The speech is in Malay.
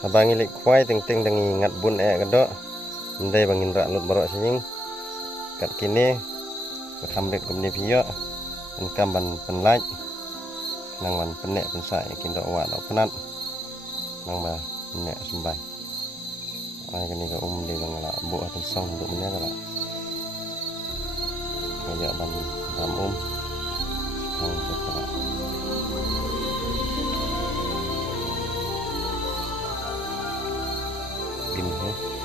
Abang ilik kuai ting-ting dengan ngat bun kedok. Mendai bangin rak lut barok sing. Kat kini kamret kum ni piyo. Enkam ban penlaj. Nang ban penek pensai kindok wa dok penat. Nang ba nek sembah. Ai kini ka di bangala bu aten song untuk menya kala. Kaya ban tam Hang kala. Gini